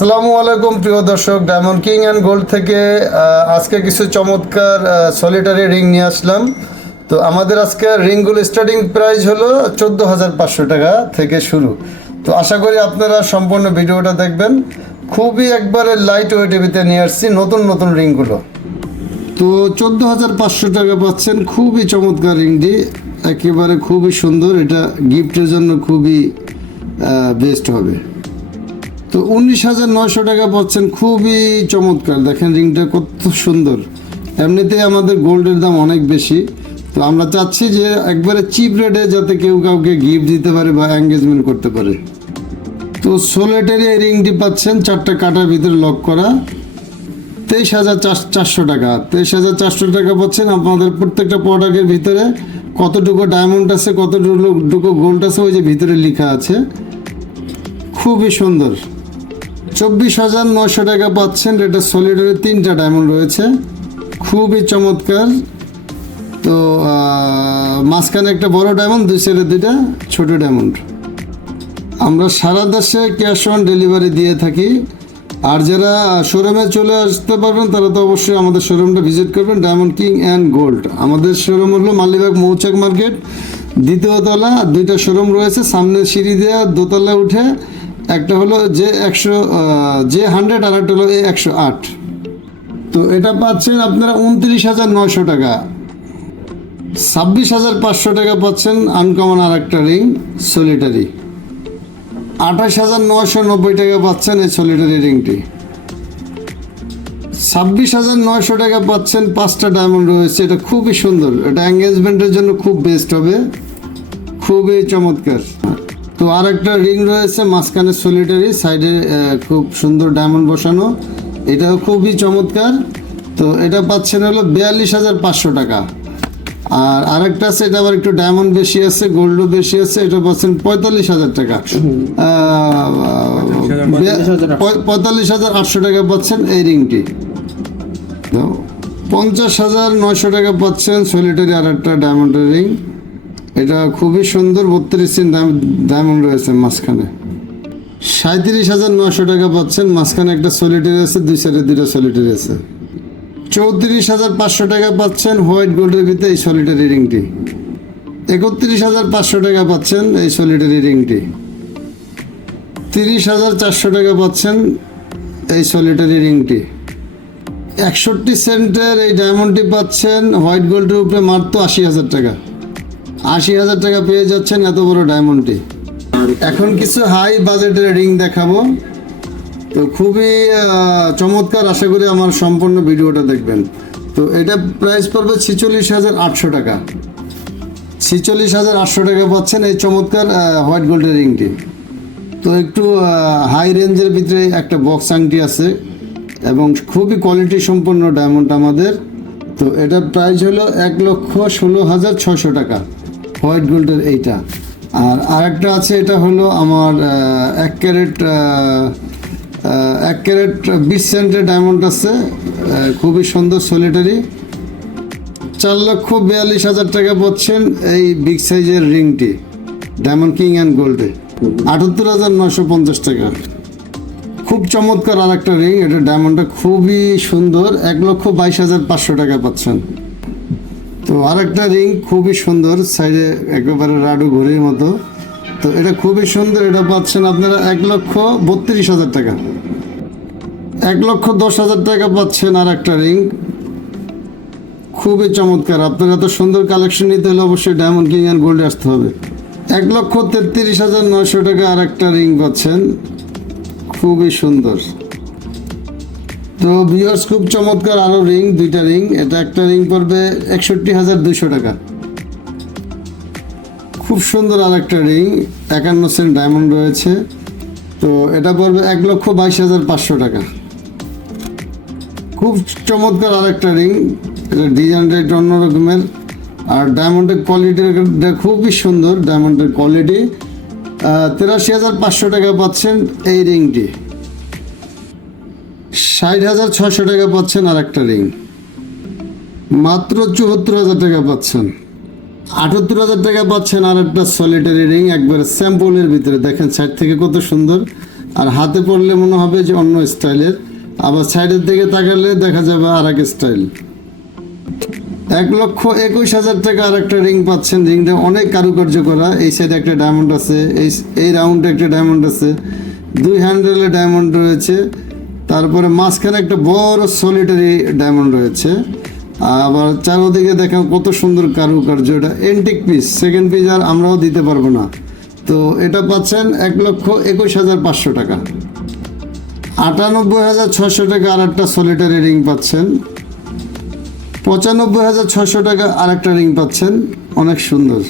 আসসালামু আলাইকুম প্রিয় দর্শক, ডায়মন্ড কিং অ্যান্ড গোল্ড থেকে আজকে কিছু চমৎকার সলিটারি রিং নিয়ে আসলাম। তো আমাদের আজকে রিংগুলো স্টার্টিং প্রাইস হলো 14,500 টাকা থেকে শুরু। তো আশা করি আপনারা সম্পূর্ণ ভিডিওটা দেখবেন। খুবই একবারে লাইট ওয়েটের ভিতরে নিয়ে আসছি নতুন নতুন রিংগুলো। তো 14,500 টাকা পাচ্ছেন খুবই চমৎকার রিংটি, একেবারে খুবই সুন্দর। এটা গিফটের জন্য খুবই বেস্ট হবে। তো 19,900 টাকা পাচ্ছেন খুবই চমৎকার। দেখেন রিংটা কত সুন্দর। এমনিতেই আমাদের গোল্ডের দাম অনেক বেশি, তো আমরা চাচ্ছি যে একবারে চিপ রেটে যাতে কেউ কাউকে গিফট দিতে পারে বা এঙ্গেজমেন্ট করতে পারে। তো সোলেটারি এই রিংটি পাচ্ছেন 4টা কাটার ভিতরে লক করা, 23,400 টাকা। 23,400 টাকা পাচ্ছেন। আপনাদের প্রত্যেকটা প্রোডাক্টের ভিতরে কতটুকু ডায়মন্ড আছে, কতটুকু গোল্ড আছে, ওই যে ভিতরে লেখা আছে। খুবই সুন্দর। 24,900 টাকা পাচ্ছেন। এটা সলিডারে 3টা ডায়মন্ড রয়েছে, খুবই চমৎকার। তো মাঝখানে একটা বড় ডায়মন্ড, দুই সাইডে 2টা ছোট ডায়মন্ড। আমরা সারা দেশে ক্যাশ অন ডেলিভারি দিয়ে থাকি। আর যারা শোরুমে চলে আসতে পারবেন তারা তো অবশ্যই আমাদের শোরুমটা ভিজিট করবেন, ডায়মন্ড কিং অ্যান্ড গোল্ড। আমাদের শোরুম হলো মালিবাগ মৌচাক মার্কেট, 2য় তলা। 2টা শোরুম রয়েছে, সামনে সিঁড়ি দেওয়া, দোতলা উঠে একটা হলো J100 আর একটা হলো A108। তো এটা পাচ্ছেন আপনারা 29,900 টাকা। 26,500 টাকা পাচ্ছেন আনকমন আর একটা রিং সলিটারি। 28,990 টাকা পাচ্ছেন এই সলিটারি রিংটি। 26,900 টাকা পাচ্ছেন 5টা ডায়মন্ড রয়েছে। এটা খুবই সুন্দর, এটা এঙ্গেজমেন্টের জন্য খুব বেস্ট হবে, খুবই চমৎকার। তো আর একটা রিং রয়েছে মাঝখানে সলিটারি, সাইডে খুব সুন্দর ডায়মন্ড বসানো, এটাও খুবই চমৎকার। তো এটা পাচ্ছেন হলো 42,500 টাকা। আর আরেকটা আছে, এটা আবার একটু ডায়মন্ড বেশি আছে, গোল্ডও বেশি আছে, এটা পাচ্ছেন 45,000 টাকা। 45,800 টাকা পাচ্ছেন এই রিংটি। 50,900 টাকা পাচ্ছেন সলিটারি আর একটা ডায়মন্ডের রিং। এটা খুবই সুন্দর, 32 ইঞ্চ ডায়মন্ড রয়েছে মাঝখানে। 37,900 টাকা পাচ্ছেন, মাঝখানে একটা সলিটারি আছে, দুই সাইডে 2টা সলিটারি আছে। 34,500 টাকা পাচ্ছেন হোয়াইট গোল্ডের ভিতরে এই সলিটারি রিংটি। 31,500 টাকা পাচ্ছেন এই সলিটারি রিংটি। 30,400 টাকা পাচ্ছেন এই সলিটারি রিংটি। 61 সেন্টের এই ডায়মন্ডটি পাচ্ছেন হোয়াইট গোল্ডের উপরে মাত্র 80,000 টাকা। 80,000 টাকা পেয়ে যাচ্ছেন এত বড় ডায়মন্ডটি। এখন কিছু হাই বাজেটের রিং দেখাবো, তো খুবই চমৎকার। আশা করি আমার সম্পূর্ণ ভিডিওটা দেখবেন। তো এটা প্রাইস পড়বে 46,800 টাকা। 46,800 টাকা পাচ্ছেন এই চমৎকার হোয়াইট গোল্ডের রিংটি। তো একটু হাই রেঞ্জের ভিতরে একটা বক্স আংটি আছে এবং খুবই কোয়ালিটি সম্পন্ন ডায়মন্ড আমাদের। তো এটার প্রাইস হলো 1,16,600 টাকা হোয়াইট গোল্ডের এইটা। আর আরেকটা আছে, এটা হলো আমার 1 ক্যারেট 20 সেন্টের ডায়মন্ড আছে, খুবই সুন্দর সলিটারি। 4,42,000 টাকা পাচ্ছেন এই বিগ সাইজের রিংটি ডায়মন্ড কিং অ্যান্ড গোল্ডে। 78,950 টাকা। খুব চমৎকার আর একটা রিং, এটা ডায়মন্ডটা খুবই সুন্দর, 1,22,500 টাকা পাচ্ছেন। তো আর একটা রিং খুবই সুন্দর, সাইডে একেবারে রাডু ঘড়ির মতো। তো এটা খুবই সুন্দর, এটা পাচ্ছেন আপনারা 1,32,000 টাকা। 1,10,000 টাকা পাচ্ছেন আর একটা রিং, খুবই চমৎকার। আপনারা এত সুন্দর কালেকশন নিতে হলে অবশ্যই ডায়মন্ড কিং অ্যান্ড গোল্ডে আসতে হবে। 1,33,900 টাকা আর একটা রিং পাচ্ছেন, খুবই সুন্দর। তো ভিউয়ার্স, খুব চমৎকার আরও রিং, 2টা রিং। এটা একটা রিং পড়বে 61,200 টাকা। খুব সুন্দর আর একটা রিং, 51 সেন্ট ডায়মন্ড রয়েছে। তো এটা পড়বে 1,22,500 টাকা। খুব চমৎকার আর একটা রিং, এটা ডিজাইনটা একটু অন্য রকমের। আর ডায়মন্ডের কোয়ালিটিটা খুবই সুন্দর, ডায়মন্ডের কোয়ালিটি। 83,500 টাকা পাচ্ছেন এই রিংটি। 60,600 টাকা পাচ্ছেন আর একটা রিং। মাত্র 74,000 টাকা পাচ্ছেন। 78,000 টাকা পাচ্ছেন আর একটা সলিটারি রিং, একবারে স্যাম্পলের ভিতরে। দেখেন সাইড থেকে কত সুন্দর, আর হাতে পরলে মনে হবে যে অন্য স্টাইলের, আবার সাইডের দিকে তাকালে দেখা যাবে আর এক স্টাইল। 1,21,000 টাকা আর একটা রিং পাচ্ছেন। রিংটা অনেক কারুকার্য করা। এই সাইডে একটা ডায়মন্ড আছে, এই রাউন্ডে একটা ডায়মন্ড আছে, 2 হ্যান্ডেলে ডায়মন্ড রয়েছে, তারপরে মাঝখানে একটা বড় সলিটারি ডায়মন্ড রয়েছে। আবার চারোদিকে দেখা কত সুন্দর কারুকার্য। এটা এন্টিক পিস, সেকেন্ড পিস আর আমরাও দিতে পারবো না। তো এটা পাচ্ছেন 1,21,500 টাকা। 98,600 টাকা আর একটা সলিটারি রিং পাচ্ছেন। 95,600 টাকা আর একটা রিং পাচ্ছেন, অনেক সুন্দর।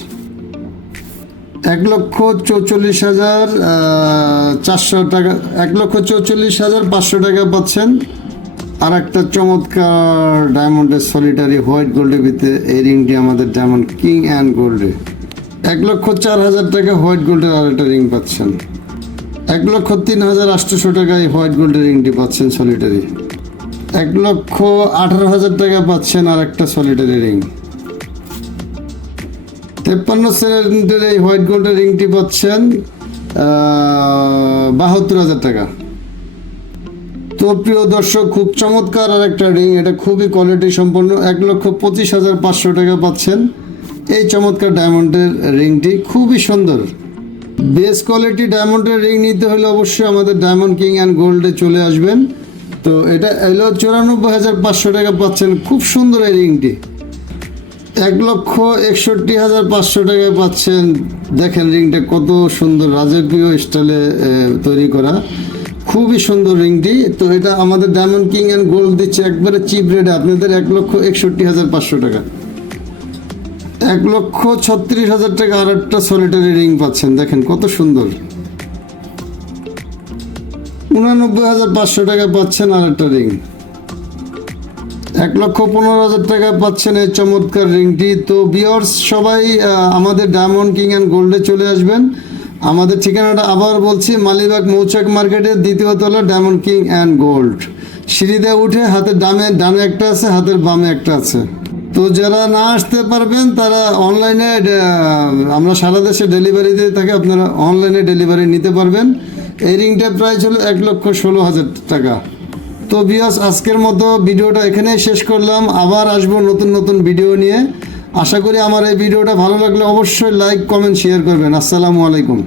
1,44,400 টাকা, 1,44,500 টাকা পাচ্ছেন আর একটা চমৎকার ডায়মন্ডের সলিটারি হোয়াইট গোল্ডের ভিতরে এই রিংটি আমাদের ডায়মন্ড কিং অ্যান্ড গোল্ডে। 1,04,000 টাকা হোয়াইট গোল্ডের আর একটা রিং পাচ্ছেন। 1,03,800 টাকা এই হোয়াইট গোল্ডের রিংটি পাচ্ছেন সলিটারি। 1,18,000 টাকা পাচ্ছেন আর একটা সলিটারি রিং। 53 সেন্টের এই হোয়াইট গোল্ডের রিংটি পাচ্ছেন 72,000 টাকা। তো প্রিয় দর্শক, খুব চমৎকার আর একটা রিং, এটা খুবই কোয়ালিটি সম্পন্ন। 1,25,500 টাকা পাচ্ছেন এই চমৎকার ডায়মন্ডের রিংটি, খুবই সুন্দর। বেস কোয়ালিটি ডায়মন্ডের রিং নিতে হলে অবশ্যই আমাদের ডায়মন্ড কিং অ্যান্ড গোল্ডে চলে আসবেন। তো এটা এলো 94,500 টাকা পাচ্ছেন, খুব সুন্দর এই রিংটি। 1,61,500 টাকা পাচ্ছেন। দেখেন রিংটা কত সুন্দর, রাজকীয় স্টাইলে তৈরি করা, খুবই সুন্দর রিংটি। তো এটা আমাদের ডায়মন্ড কিং অ্যান্ড গোল্ড দিচ্ছে একবারে চিপ রেটে আপনাদের 1,61,500 টাকা। 1,36,000 টাকা আর একটা সলিটারি রিং পাচ্ছেন, দেখেন কত সুন্দর। 89,500 টাকা পাচ্ছেন আর একটা রিং। 1,15,000 টাকা পাচ্ছেন এই চমৎকার রিংটি। তো ভিউয়ার্স সবাই আমাদের ডায়মন্ড কিং অ্যান্ড গোল্ডে চলে আসবেন। আমাদের ঠিকানাটা আবার বলছি, মালিবাগ মৌচাক মার্কেটের 2য় তলা, ডায়মন্ড কিং অ্যান্ড গোল্ড। সিঁড়িতে উঠে হাতের ডানে একটা আছে, হাতের বামে একটা আছে। তো যারা না আসতে পারবেন তারা অনলাইনে, আমরা সারা দেশে ডেলিভারি দিয়ে থাকি, আপনারা অনলাইনে ডেলিভারি নিতে পারবেন। এই রিংটার প্রাইস হলো 1,16,000 টাকা। তো ভিউয়ার্স আজকের মতো ভিডিওটা এখানেই শেষ করলাম। আবার আসবো নতুন নতুন ভিডিও নিয়ে। আশা করি আমার এই ভিডিওটা ভালো লাগলে অবশ্যই লাইক, কমেন্ট, শেয়ার করবেন। আসসালামু আলাইকুম।